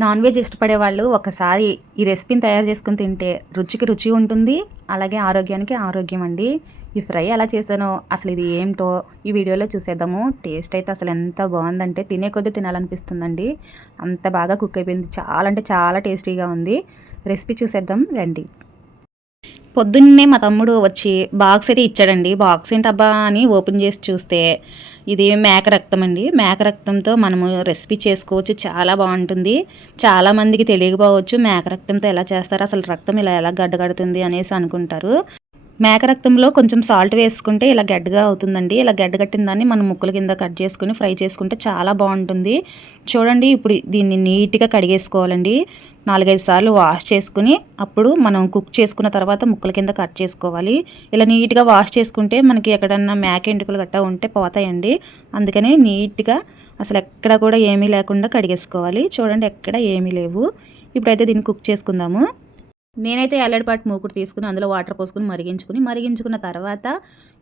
Non veg ఇష్టపడే వాళ్ళు ఒకసారి ఈ రెసిపీని తయారు చేసుకుని తింటే రుచికి రుచి ఉంటుంది, అలాగే ఆరోగ్యానికి ఆరోగ్యం అండి. ఈ ఫ్రై ఎలా చేశానో అసలు ఇది ఏంటో ఈ వీడియోలో చూసేద్దాము. టేస్ట్ అయితే అసలు ఎంత బాగుందంటే తినే కొద్దీ తినాలనిపిస్తుందండి. అంత బాగా కుక్ అయిపోయింది. చాలా అంటే చాలా టేస్టీగా ఉంది. రెసిపీ చూసేద్దాం రండి. పొద్దున్నే మా తమ్ముడు వచ్చి బాక్స్ అయితే ఇచ్చాడండి. బాక్స్ ఏంటబ్బా అని ఓపెన్ చేసి చూస్తే ఇది మేక రక్తం అండి. మేక రక్తంతో మనము రెసిపీ చేసుకోవచ్చు, చాలా బాగుంటుంది. చాలామందికి తెలియకపోవచ్చు మేక రక్తంతో ఎలా చేస్తారు, అసలు రక్తం ఇలా ఎలా గడ్డగడుతుంది అనేసి అనుకుంటారు. మేక రక్తంలో కొంచెం సాల్ట్ వేసుకుంటే ఇలా గడ్డగా అవుతుందండి. ఇలా గడ్డగట్టిన దాన్ని మనం ముక్కల కింద కట్ చేసుకుని ఫ్రై చేసుకుంటే చాలా బాగుంటుంది. చూడండి, ఇప్పుడు దీన్ని నీట్గా కడిగేసుకోవాలండి. 4-5 సార్లు వాష్ చేసుకుని అప్పుడు మనం కుక్ చేసుకున్న తర్వాత ముక్కల కింద కట్ చేసుకోవాలి. ఇలా నీట్గా వాష్ చేసుకుంటే మనకి ఎక్కడన్నా మేక ఎంటుకలు గట్టా ఉంటే పోతాయండి. అందుకని నీట్గా అసలు ఎక్కడ కూడా ఏమీ లేకుండా కడిగేసుకోవాలి. చూడండి, ఎక్కడ ఏమీ లేవు. ఇప్పుడైతే దీన్ని కుక్ చేసుకుందాము. నేనైతే ఎల్లడిపాటు మూకుడు తీసుకుని అందులో వాటర్ పోసుకుని మరిగించుకున్న తర్వాత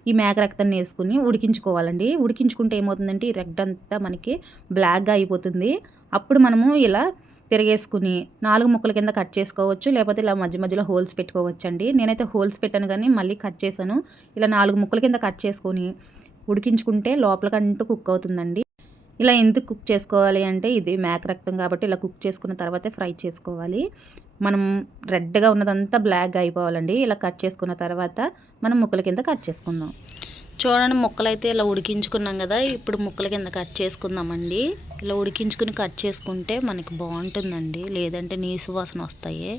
ఈ మేక రక్తాన్ని వేసుకుని ఉడికించుకోవాలండి. ఉడికించుకుంటే ఏమవుతుందంటే ఈ రెగ్డంతా మనకి బ్లాక్గా అయిపోతుంది. అప్పుడు మనము ఇలా తిరిగేసుకుని 4 ముక్కల కింద కట్ చేసుకోవచ్చు, లేకపోతే ఇలా మధ్య మధ్యలో హోల్స్ పెట్టుకోవచ్చు అండి. నేనైతే హోల్స్ పెట్టాను కానీ మళ్ళీ కట్ చేశాను. ఇలా 4 ముక్కల కింద కట్ చేసుకొని ఉడికించుకుంటే లోపలకంటూ కుక్ అవుతుందండి. ఇలా ఎందుకు కుక్ చేసుకోవాలి అంటే ఇది మేక రక్తం కాబట్టి ఇలా కుక్ చేసుకున్న తర్వాతే ఫ్రై చేసుకోవాలి. మనం రెడ్గా ఉన్నదంతా బ్లాక్గా అయిపోవాలండి. ఇలా కట్ చేసుకున్న తర్వాత మనం ముక్కల కింద కట్ చేసుకుందాం. చూడండి, ముక్కలు అయితే ఇలా ఉడికించుకున్నాం కదా, ఇప్పుడు ముక్కల కింద కట్ చేసుకుందామండి. ఇలా ఉడికించుకుని కట్ చేసుకుంటే మనకి బాగుంటుందండి, లేదంటే నీసు వాసన వస్తాయి.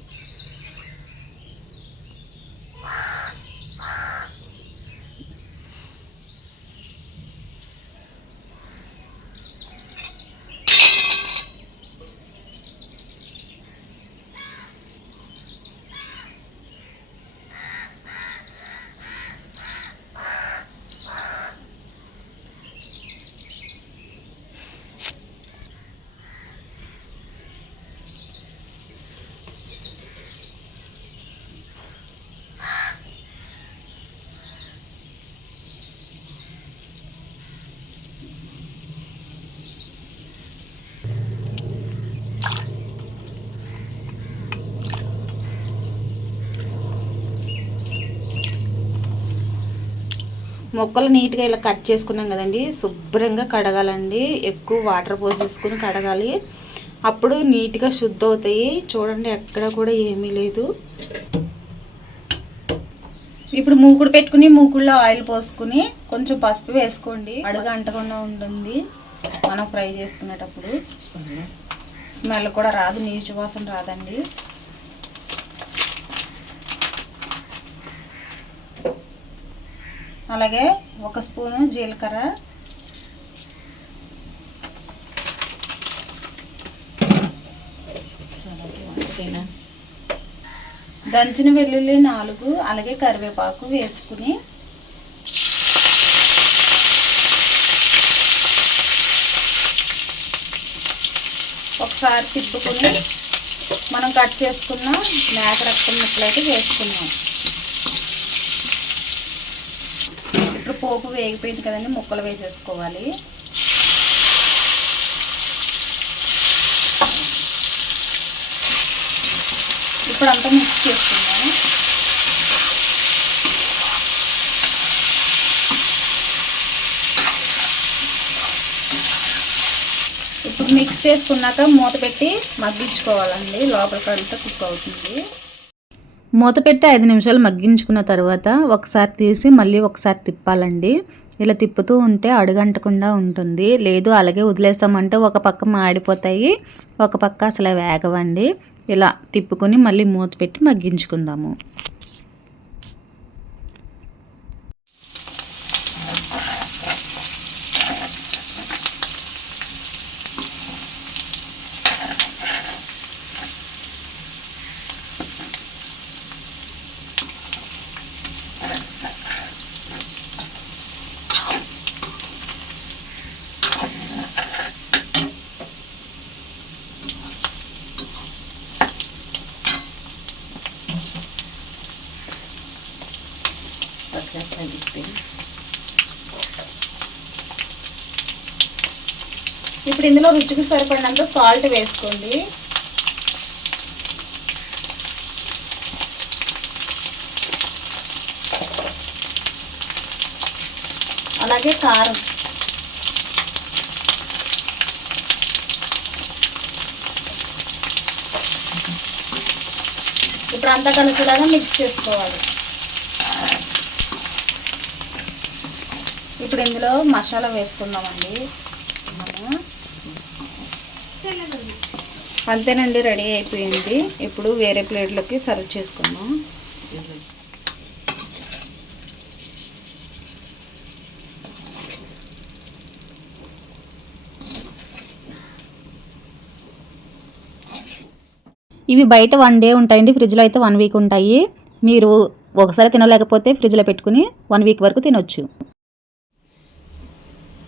ముక్కలు నీట్గా ఇలా కట్ చేసుకున్నాం కదండి, శుభ్రంగా కడగాలండి. ఎక్కువ వాటర్ పోసేసుకుని కడగాలి, అప్పుడు నీట్గా శుద్ధ అవుతాయి. చూడండి, ఎక్కడ కూడా ఏమీ లేదు. ఇప్పుడు మూకుడు పెట్టుకుని మూకుడులో ఆయిల్ పోసుకుని కొంచెం పసుపు వేసుకోండి. అడుగు అంటకుండా ఉంటుంది మనం ఫ్రై చేసుకునేటప్పుడు. స్మెల్ కూడా రాదు, నీచు వాసన రాదండి. అలాగే 1 స్పూను జీలకర్ర, దంచిన వెల్లుల్లి 4, అలాగే కరివేపాకు వేసుకుని ఒకసారి తిప్పుకుని మనం కట్ చేసుకున్న మేక రక్తం ముక్కలు అయితే వేసుకున్నాం. ఇప్పుడు పోపు వేగిపోయింది కదండి, ముక్కలు వేసేసుకోవాలి. ఇప్పుడు అంతా మిక్స్ చేసుకుందాం. ఇప్పుడు మిక్స్ చేసుకున్నాక మూత పెట్టి మగ్గించుకోవాలండి, లోపలికంతా కుక్ అవుతుంది. మూత పెట్టి 5 నిమిషాలు మగ్గించుకున్న తర్వాత ఒకసారి తీసి మళ్ళీ ఒకసారి తిప్పాలండి. ఇలా తిప్పుతూ ఉంటే అడుగంటకుండా ఉంటుంది. లేదు అలాగే వదిలేసామంటే ఒక పక్క మాడిపోతాయి, ఒక పక్క అసలు వేగవండి. ఇలా తిప్పుకొని మళ్ళీ మూత పెట్టి మగ్గించుకుందాము. ఇప్పుడు ఇందులో రుచికి సరిపడినంత సాల్ట్ వేసుకోండి. అలాగే కారం. ఇప్పుడు అంతా కలిసేలాగా మిక్స్ చేసుకోవాలి. ఇప్పుడు ఇందులో మసాలా వేసుకుందామండి. అంతేనండి, రెడీ అయిపోయింది. ఇప్పుడు వేరే ప్లేట్లోకి సర్వ్ చేసుకుందాం. ఇవి బయట 1 డే ఉంటాయండి, ఫ్రిడ్జ్లో అయితే 1 వీక్ ఉంటాయి. మీరు ఒకసారి తినలేకపోతే ఫ్రిడ్జ్లో పెట్టుకుని 1 వీక్ వరకు తినొచ్చు.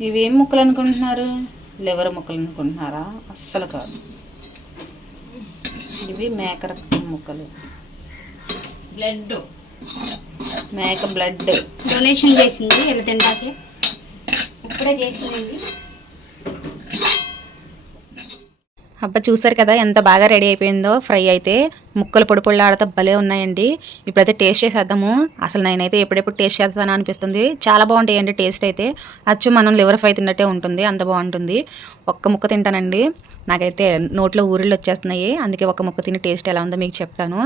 ఇవేం ముక్కలు అనుకుంటున్నారు? లివర్ ముక్కలు అనుకుంటున్నారా? అస్సలు కాదు, ఇవి మేక రక్తం ముక్కలు. బ్లడ్, మేక బ్లడ్ డొనేషన్ చేసింది ఇలా తింటాకే, ఇప్పుడే చేసింది. అబ్బా, చూసారు కదా ఎంత బాగా రెడీ అయిపోయిందో. ఫ్రై అయితే ముక్కలు పొడి పొడిలాడుతూ భలే ఉన్నాయండి. ఇప్పుడైతే టేస్ట్ చేసేద్దాము. అసలు నేనైతే ఎప్పుడెప్పుడు టేస్ట్ చేస్తానా అనిపిస్తుంది. చాలా బాగుంటాయండి టేస్ట్ అయితే. అచ్చు మనం లివర్ ఫ్రై తిన్నట్టే ఉంటుంది, అంత బాగుంటుంది. ఒక్క ముక్క తింటానండి, నాకైతే నోట్లో ఊరిళ్ళు వచ్చేస్తున్నాయి. అందుకే ఒక ముక్క తిని టేస్ట్ ఎలా ఉందో మీకు చెప్తాను.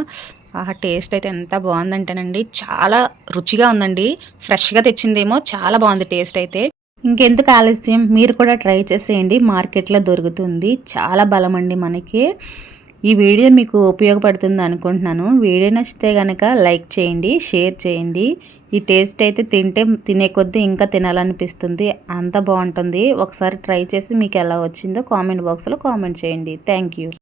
ఆ టేస్ట్ అయితే ఎంత బాగుందంటేనండి, చాలా రుచిగా ఉందండి. ఫ్రెష్గా తెచ్చిందేమో, చాలా బాగుంది టేస్ట్ అయితే. ఇంకెందుకు ఆలస్యం, మీరు కూడా ట్రై చేసేయండి. మార్కెట్లో దొరుకుతుంది, చాలా బలం అండి మనకి. ఈ వీడియో మీకు ఉపయోగపడుతుంది అనుకుంటున్నాను. వీడియో నచ్చితే కనుక లైక్ చేయండి, షేర్ చేయండి. ఈ టేస్ట్ అయితే తినే కొద్దీ ఇంకా తినాలనిపిస్తుంది, అంత బాగుంటుంది. ఒకసారి ట్రై చేసి మీకు ఎలా వచ్చిందో కామెంట్ బాక్స్లో కామెంట్ చేయండి. Thank you.